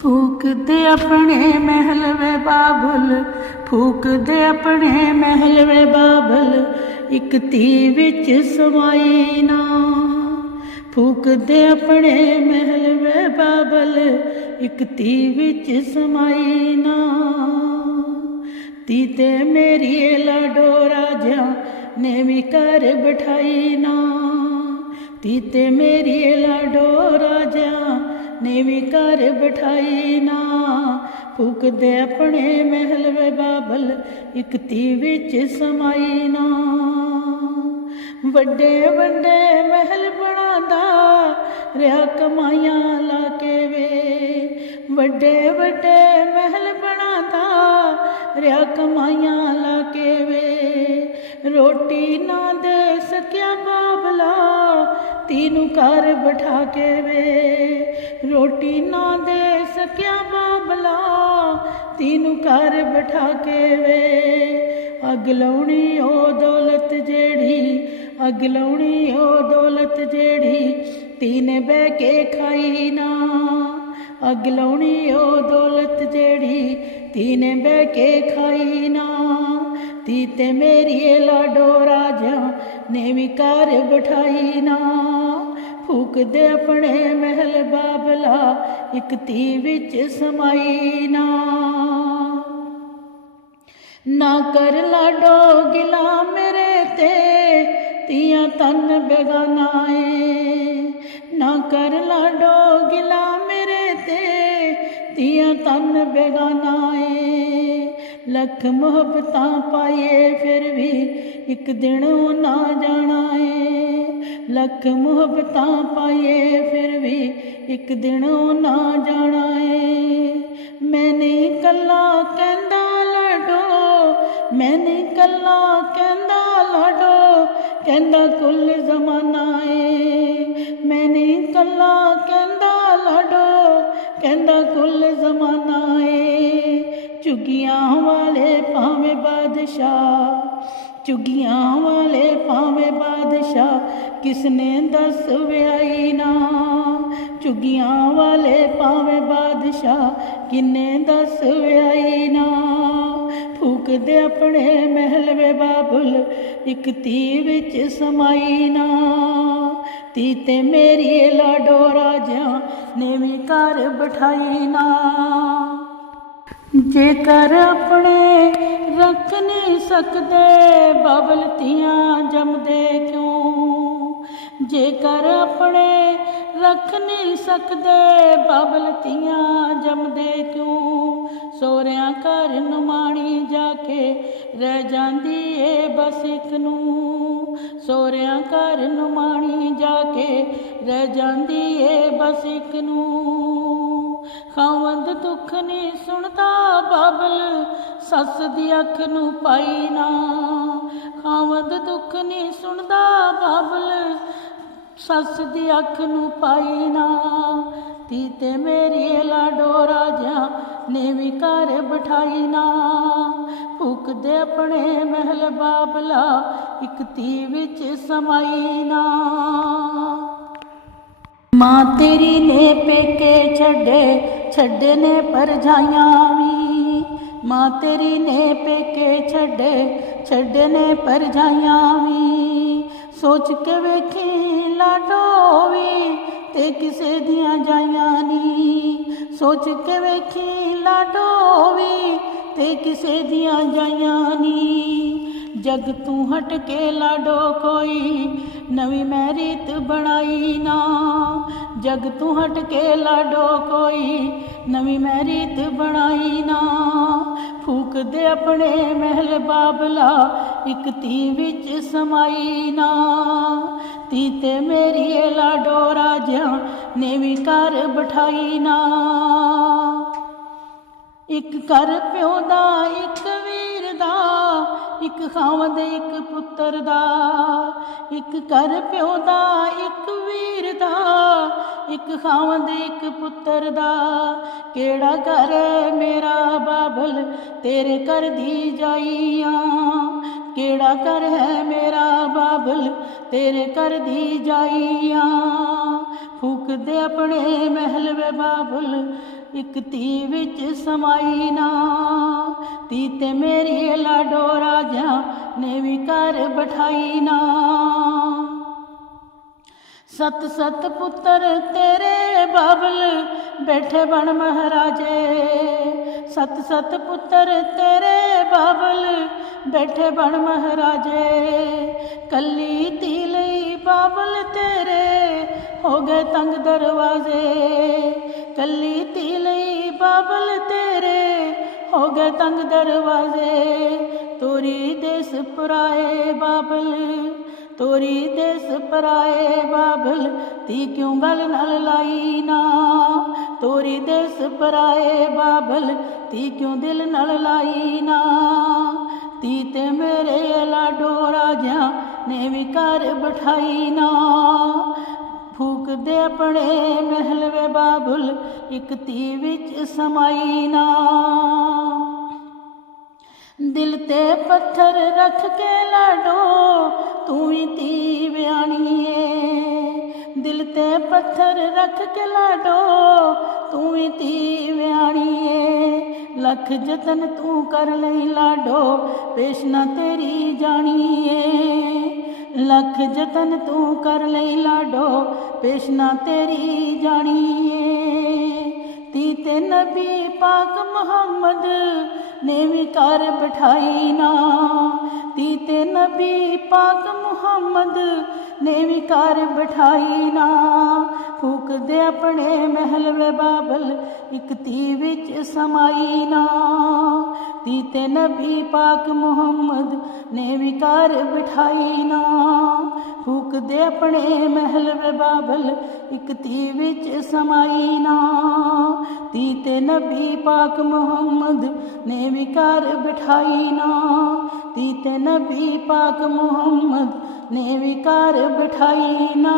फूक दे अपने महल वे बाबुल, फूक दे अपने महल वे बाबुल, एक धी विच समाई ना। फूक दे अपने महल वे बाबुल, एक धी विच समाई ना। धी ते मेरी लाडो राजा ने भी घर बिठाई ना। धी ते मेरी लाडो राजा ने भी घर बिठाई ना। फूक दे अपने महल वे बाबल, एक धी विच समाई ना। वड्डे वड्डे महल बनांदा रहा कमाइयां लाके वे। वड्डे वड्डे महल बनांदा रहा कमाइयां लाके वे। रोटी ना दे सकिया बाबला, तीनू घर बिठा के वे। रोटी ना दे सकिया बाबला, तीनू घर बिठा के वे। अग लाउणी ओ दौलत जेड़ी, अग लाउणी ओ दौलत जेड़ी, धी ने बह के खाई ना। अग लाउणी ओ दौलत जेड़ी, धी ने बह के खाई ना। धी ते मेरी लाडो राजा ने भी घर बिठाई ना। फूक दे अपने महल बाबला, एक धी विच समाई ना। ना कर लाडो गिला मेरे ते, तियां तन बेगाना है। ना कर लाडो गिला मेरे ते, तियां तन बेगाना है। लख मुहब्बतां पाइए फिर भी एक दिन ना जाना है। लख मुहब्बतां पाइए फिर भी एक दिन ना जाना है। मैं नहीं कला कहंदा लाडो, मैं नहीं कला कहंदा लाडो, कहंदा कुल जमाना है। मैं नहीं कला कहंदा लाडो, कहंदा कुल जमाना है। चुगियां वाले भावे बादशाह, चुगियां वाले भावे बादशाह, किसने दस व्याई ना। चुगियां वाले भावे बादशाह, किन्ने दस व्याई ना। फूक दे अपने महल वे बाबुल, एक धी विच समाई ना। धी ते मेरी लाडो राजा ने भी घर बिठाई ना। जेकर अपने रख नहीं सकते बाबल तियां जमदे क्यों। जेकर अपने रख नहीं सकते बाबल तियां जमदे क्यों। सोहरियां घर नमाणी जाके रह जांदी ए बस इक नूं। सोहरियां घर नमाणी जाके रह जांदी ए बस इक नूं। खावंद दुख नहीं सुनता बाबल, सस दी अख नूं पाई ना। खावंद दुख नहीं सुनदा बाबल, सस दी अख नूं पाई ना। धी ते मेरी लाडो राजा ने भी घर बिठाई ना। फूक दे अपने महल बाबला, एक धी विच समाई ना। मां तेरी ने पेके छड्डे, छड्डे ने परजाइयां वी। मां तेरी ने पेके छड्डे, छड्डे ने परजाइयां वी। सोच के वेखी लाडो वी, ते किसे दियां जाइयां नी। सोच के वेखी लाडो वी, ते किसे दियां जाइयां नी। जग तू हट के लाडो कोई नवी मैं रीत बनाई ना। जग तू हट के लाडो कोई नवी मैं रीत बनाई ना। फूक दे अपने महल बाबला, एक धी विच समाई ना। धी ते मेरी लाडो राजा ने भी घर बिठाई ना। एक कर प्यो दा एक वीर दा, एक खावंद एक पुत्तर दा। एक कर प्यो दा एक वीर दा, एक खावंद एक पुत्तर दा। केड़ा घर मेरा बाबल तेरे कर दी जाइयां। केड़ा घर है मेरा बाबल तेरे कर दी जाइयां। फूक दे अपने महल वे बाबुल, ਇੱਕ ਧੀ ਵਿੱਚ ਸਮਾਈ ਨਾ। ਧੀ ਤੇ ਮੇਰੀ ਲਾਡੋ ਰਾਜਾ ਨੇ ਵੀ ਘਰ ਬਿਠਾਈ ਨਾ। सत सत पुत्र तेरे बाबल बैठे बन महाराजे। सत सत पुत्र तेरे बाबल बैठे बन महाराजे। कली धी लई बाबल तेरे हो गए तंग दरवाजे। कली धी लई बाबल तेरे हो गए तंग दरवाजे। तोरी देश पुराए बाबल तोरी देश पराए बाबल धी क्यों गल नल लाई ना। तोरी देश पराए बाबल धी क्यों दिल नल लाई ना। धी ते मेरे लाडो राजा ने भी घर बिठाई ना। फूक दे अपने महल वे बाबुल एक धी विच समाई ना। दिल ते पत्थर रख के लाडो तू ही धी व्याणीए। दिल ते पत्थर रख के लाडो तू ही धी व्याणीए। लख जतन तू कर लई लाडो पेश ना तेरी जाणीए। लख जतन तू कर लई लाडो पेश ना तेरी जाणीए। धी ते नबी पाक मुहम्मद ने भी घर बिठाई ना। धी ते नबी पाक मुहम्मद ने भी घर बिठाई ना। फूक दे अपने महल वे बाबल एक धी विच समाई ना। धी ते नबी पाक मुहम्मद ने भी घर बिठाई ना। फूक दे अपने महल वे बाबल एक धी विच समाई ना। धी ते नबी पाक मुहम्मद ने भी घर बिठाई ना। धी ते नबी पाक मुहम्मद ने भी घर बिठाई ना।